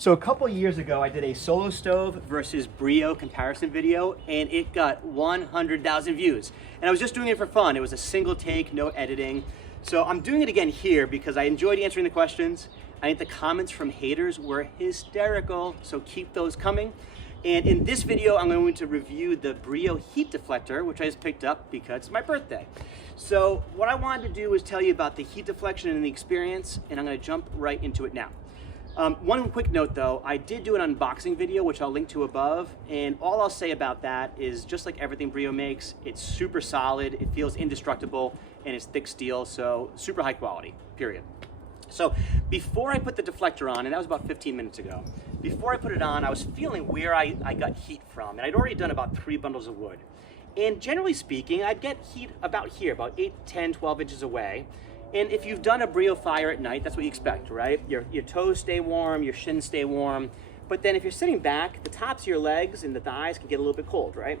So a couple years ago, I did a Solo Stove versus Breeo comparison video, and it got 100,000 views. And I was just doing it for fun. It was a single take, no editing. So I'm doing it again here because I enjoyed answering the questions. I think the comments from haters were hysterical, so keep those coming. And in this video, I'm going to review the Breeo heat deflector, which I just picked up because it's my birthday. So what I wanted to do was tell you about the heat deflection and the experience, and I'm going to jump right into it now. One quick note though, I did do an unboxing video, which I'll link to above, and all I'll say about that is just like everything Breeo makes, it's super solid, it feels indestructible, and it's thick steel, so super high quality, period. So before I put the deflector on, and that was about 15 minutes ago, before I put it on, I was feeling where I got heat from, and I'd already done about 3 bundles of wood. And generally speaking, I'd get heat about here, about 8, 10, 12 inches away. And if you've done a Breeo fire at night, that's what you expect, right? Your toes stay warm, your shins stay warm. But then if you're sitting back, the tops of your legs and the thighs can get a little bit cold, right?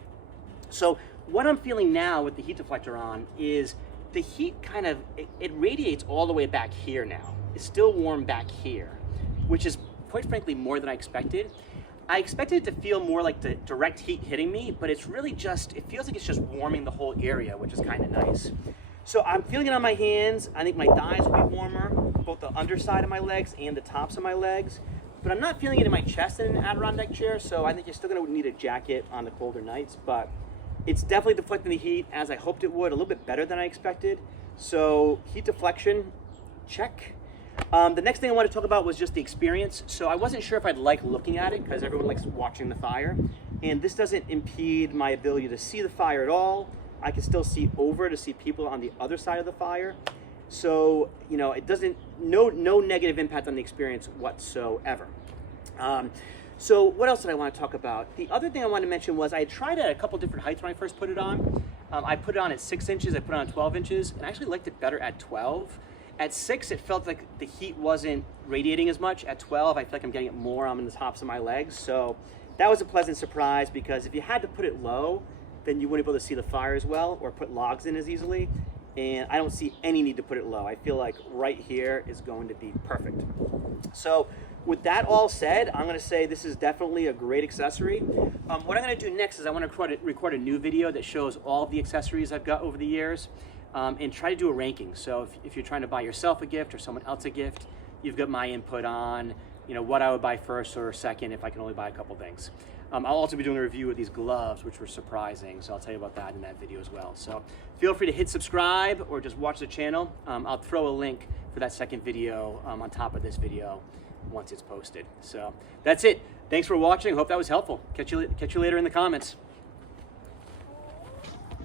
So what I'm feeling now with the heat deflector on is the heat kind of, it radiates all the way back here now. It's still warm back here, which is quite frankly more than I expected. I expected it to feel more like the direct heat hitting me, but it's really just, it feels like it's just warming the whole area, which is kind of nice. So I'm feeling it on my hands. I think my thighs will be warmer, both the underside of my legs and the tops of my legs. But I'm not feeling it in my chest in an Adirondack chair, so I think you're still gonna need a jacket on the colder nights, but it's definitely deflecting the heat as I hoped it would, a little bit better than I expected. So heat deflection, check. The next thing I want to talk about was just the experience. So I wasn't sure if I'd like looking at it because everyone likes watching the fire. And this doesn't impede my ability to see the fire at all. I can still see over to see people on the other side of the fire. So, you know, it doesn't, no negative impact on the experience whatsoever. So what else did I want to talk about? The other thing I wanted to mention was I tried it at a couple different heights when I first put it on. I put it on at 6 inches, I put it on 12 inches, and I actually liked it better at 12. At 6, it felt like the heat wasn't radiating as much. At 12, I feel like I'm getting it more on the tops of my legs. So that was a pleasant surprise because if you had to put it low, then you wouldn't be able to see the fire as well or put logs in as easily. And I don't see any need to put it low. I feel like right here is going to be perfect. So with that all said, I'm gonna say this is definitely a great accessory. What I'm gonna do next is I wanna record a new video that shows all of the accessories I've got over the years. And try to do a ranking. So if you're trying to buy yourself a gift or someone else a gift, you've got my input on, you know, what I would buy first or second if I can only buy a couple things. I'll also be doing a review of these gloves, which were surprising. So I'll tell you about that in that video as well. So feel free to hit subscribe or just watch the channel. I'll throw a link for that second video on top of this video once it's posted. So that's it. Thanks for watching. Hope that was helpful. Catch you later in the comments.